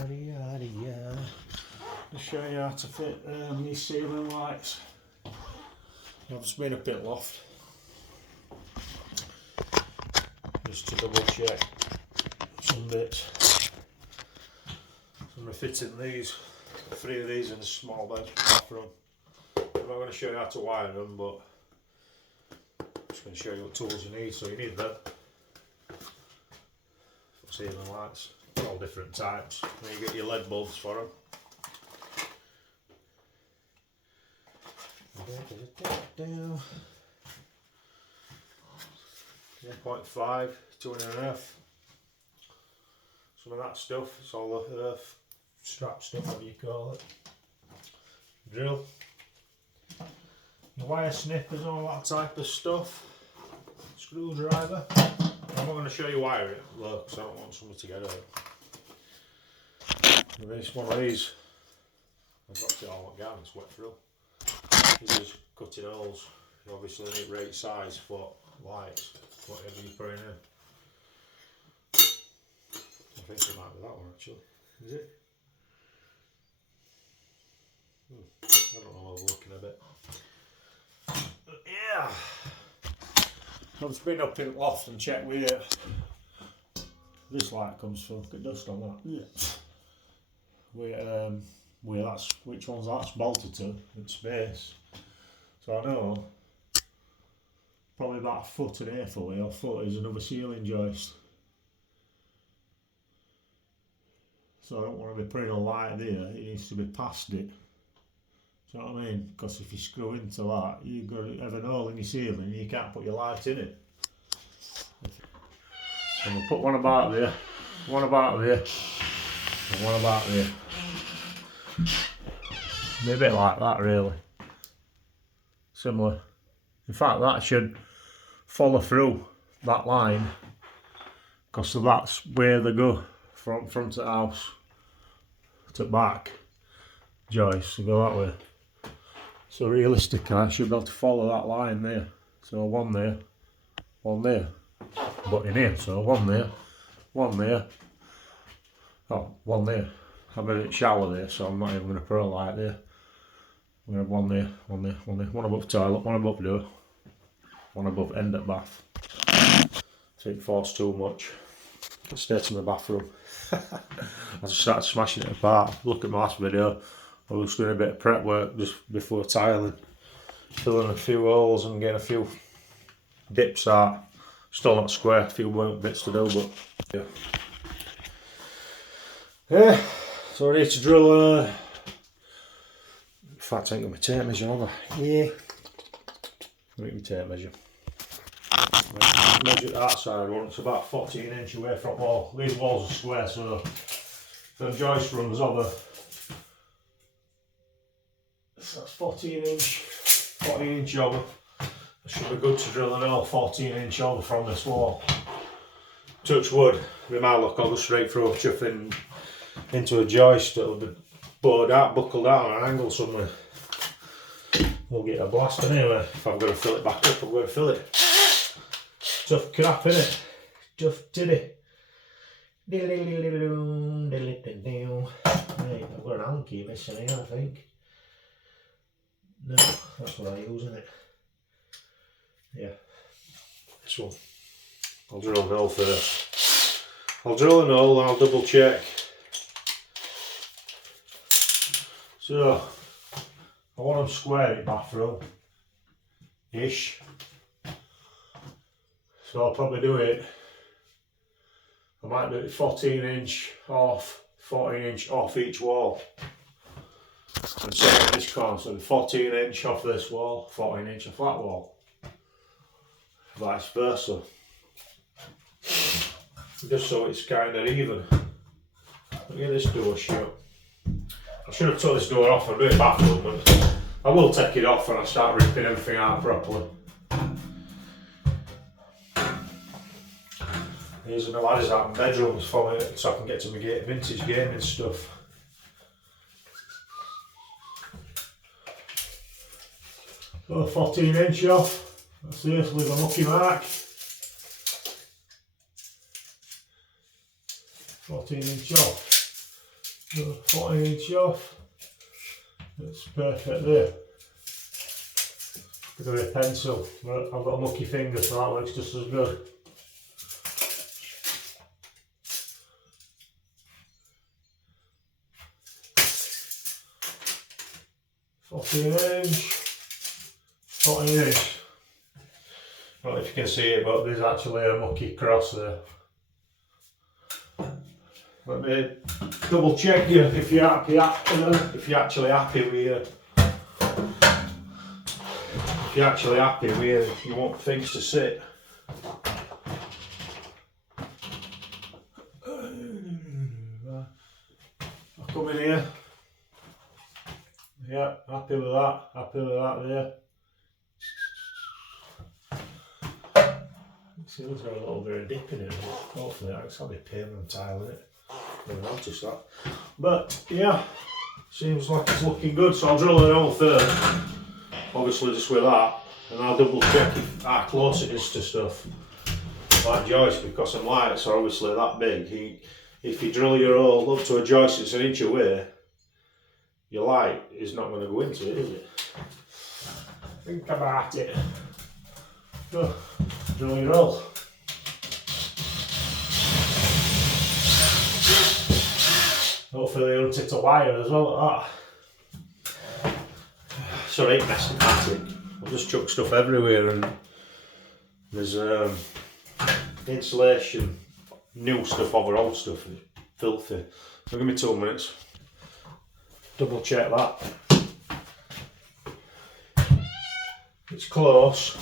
I'll show you how to fit these ceiling lights. I've just been a pit loft just to double check some bits. I'm refitting these, 3 of these in a small bathroom. I'm not going to show you how to wire them, but I'm just going to show you what tools you need. So you need them for ceiling lights, all different types. Then you get your LED bulbs for them. 1.5, 2.5. Some of that stuff, it's all the earth strap stuff, whatever you call it. Drill. Your wire snippers, all that type of stuff. Screwdriver. I'm not going to show you wire it, look, because I don't want somebody to get hurt. And this one of these, I've dropped it all again, it's wet through. This is cutting holes. You obviously need the right size for lights, whatever you're putting in. I think it might be that one actually. Is it? I don't know, I'm looking a bit. But yeah. I've just been up in the loft and checked where this light comes from. Get dust on that. Yeah. Where that's, which one's that's bolted to in space. So I know probably about a foot and a half away, or foot is another ceiling joist. So I don't want to be putting a light there, it needs to be past it. Do you know what I mean? Because if you screw into that, you've got to have an hole in your ceiling and you can't put your light in it. And we'll put one about there, one about there, and one about there. Be a bit like that really. Similar. In fact, that should follow through that line, because that's where they go from front of the house to back joists and go that way. So realistically I should be able to follow that line there. So one there, but in here, so one there, oh, one there. I've got it shallow there, so I'm not even going to put a light there. I'm going to have one there, one above toilet, one above door, one above end at bath. I think force too much. I stayed in the bathroom. I just started smashing it apart. Look at my last video. I was doing a bit of prep work just before tiling, filling a few holes and getting a few dips out. Still not square, a few bits to do, but yeah. Yeah, so I need to drill. In fact, I ain't got my tape measure on there. Yeah. I'll make my tape measure. Measure that side one, it's about 14 inch away from wall. These walls are square, so the joist runs over. So that's 14 inch over. It should be good to drill an hole 14 inch over from this wall. Touch wood, with my luck I'll go straight through, chuffing into a joist that'll be bored out, buckled out on an angle somewhere. We'll get a blast anyway. If I've got to fill it back up, I've got to fill it. Tough crap, innit? Tough titty. Right, I've got an hanky missing here, I think. No, that's what I use, isn't it? Yeah. This one. I'll drill a hole first. I'll drill a hole and I'll double check. So, I want them square in bathroom. Ish. So I'll probably do it. I might do it 14 inch off, 14 inch off each wall. And same in this corner, so 14 inch off this wall, 14 inch off that wall. Vice versa. Just so it's kind of even. Look at this door shut. I should have took this door off and do it bathroom, but I will take it off when I start ripping everything out properly. These are my ladders out in bedrooms for me, so I can get to my vintage gaming stuff. So 14 inch off, that's this, leave a lucky mark. 14 inch off. 14" off. It's perfect there. With a pencil, but I've got a mucky finger, so that looks just as good. Fourteen inch. I don't know if you can see it, but there's actually a mucky cross there. Let me double check you if you're happy. If you're actually happy with you want things to sit. I'll come in here. Yeah, happy with that there. See, there's got a little bit of dip in it. Hopefully that's got a bit of payment tile in it. Never noticed that. But yeah, seems like it's looking good, so I'll drill it hole first. Obviously just with that, and I'll double check how close it is to stuff. Like joist, because some lights are obviously that big. If you drill your hole up to a joist that's an inch away, your light is not going to go into it, is it? Think about it. Go, drill your hole. Hopefully they don't hit a wire as well at that. Sorry, ain't messing. I've just chucked stuff everywhere, and there's insulation, new stuff over old stuff, and it's filthy. So give me 2 minutes. Double check that. It's close.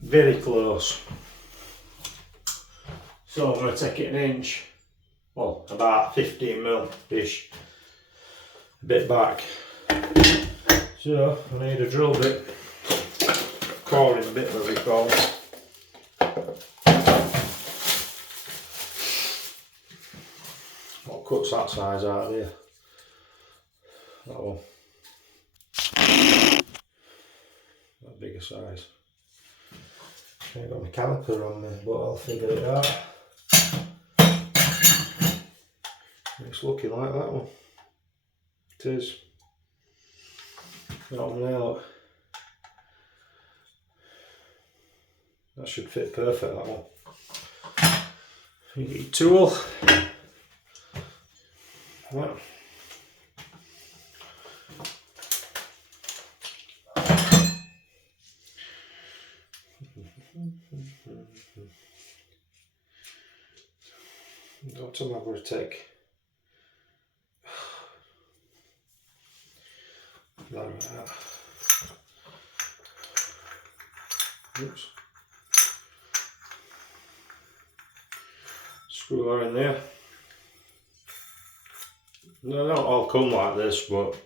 Very close. So I'm going to take it an inch, well, about 15mm-ish, a bit back. So I need a drill bit, coring bit what we call it. What cuts that size out there? That one. That bigger size. I ain't got my caliper on me, but I'll figure it out. It's looking like that one. It is. That one there, look. That should fit perfect, that one. You get your tool. Right. Don't tell me I'm going to take that out. Oops. Screw that in there. No, not all come like this, but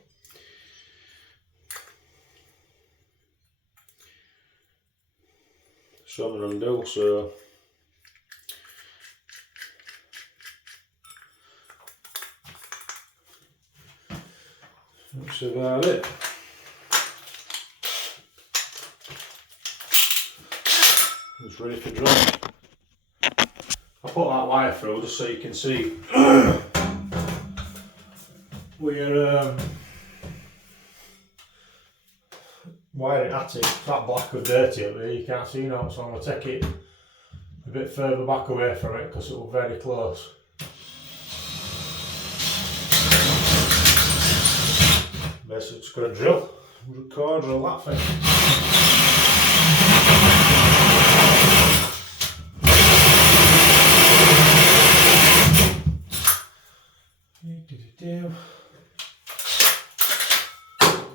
some of them do, so that's about it. It's ready for drill. I'll put that wire through just so you can see where wiring at it. That black or dirty up there, you can't see now, so I'm going to take it a bit further back away from it because it will be very close. Basically just going to drill that thing.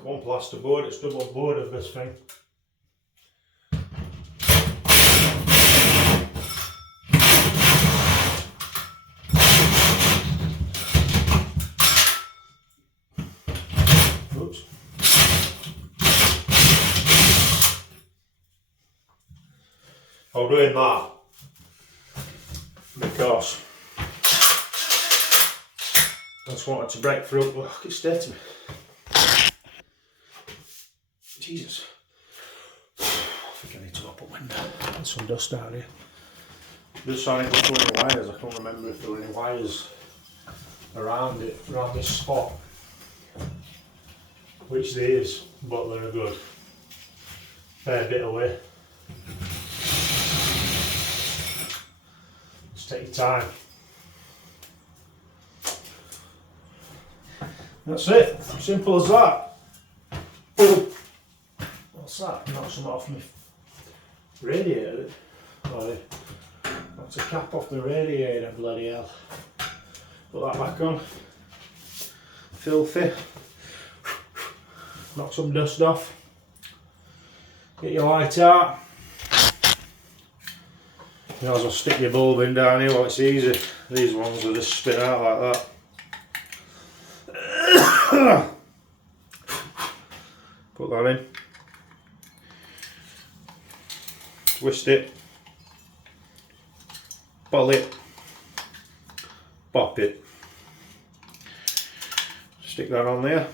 One plasterboard, it's double board of this thing. Oops. I'm doing that because I just wanted to break through. Oh, it stayed to me. Jesus. I think I need to open a window. There's some dust out here. Just so I didn't go through any wires. I can't remember if there were any wires around it, around this spot. Which there is, but they're a good fair bit away. Just take your time. That's it, simple as that. What's that? Knocked something off my radiator. Oh, knocked a cap off the radiator, bloody hell. Put that back on. Filthy. Knock some dust off. Get your light out. You might as well stick your bulb in down here while it's easy. These ones will just spin out like that. Put that in. Twist it. Pull it. Pop it. Stick that on there.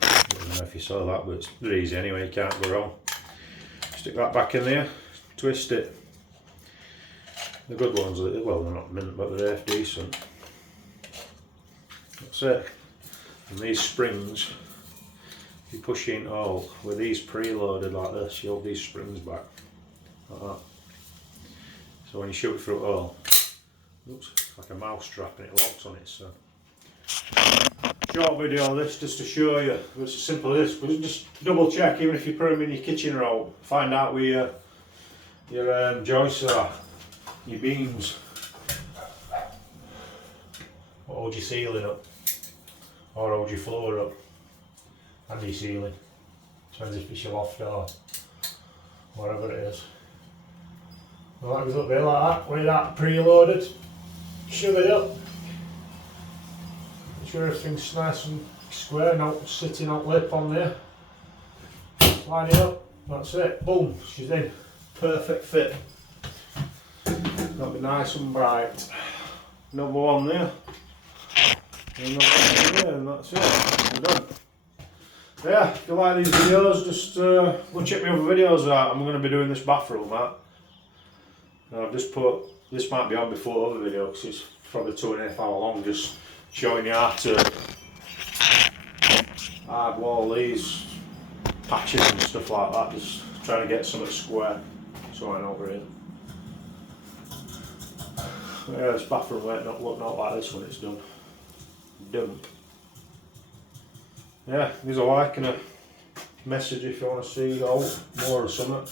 I don't know if you saw that, but it's very easy anyway, you can't go wrong. Stick that back in there, twist it. The good ones, well, they're not mint, but they're half decent. That's it. And these springs, if you push in all, with these preloaded like this, you hold these springs back, like that. So when you shoot through it all, oops, it's like a mouse trap and it locks on it. So short video of this just to show you, it's as simple as this, but just double check, even if you put them in your kitchen roll, find out where your joists are, your beams, or hold your ceiling up, or hold your floor up, and your ceiling, depends if it's your loft or whatever it is. Well, that goes up there like that, with that preloaded, shove it up. Make sure everything's nice and square, not sitting on lip on there. Line it up, that's it, boom, she's in. Perfect fit. That'll be nice and bright. Another one there. Another one there, and that's it. I'm done. Yeah, if you like these videos, just go check my other videos out. I'm going to be doing this bathroom out. I've just put, this might be on before the other video because it's probably 2.5 hours long, just showing you how to hard wall these patches and stuff like that, just trying to get something square so I know over here. Yeah, this bathroom might not look not like this when it's done. Dump. Yeah, leave a like and a message if you want to see more or something.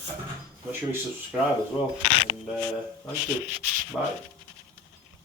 Make sure you subscribe as well. And thank you. Bye.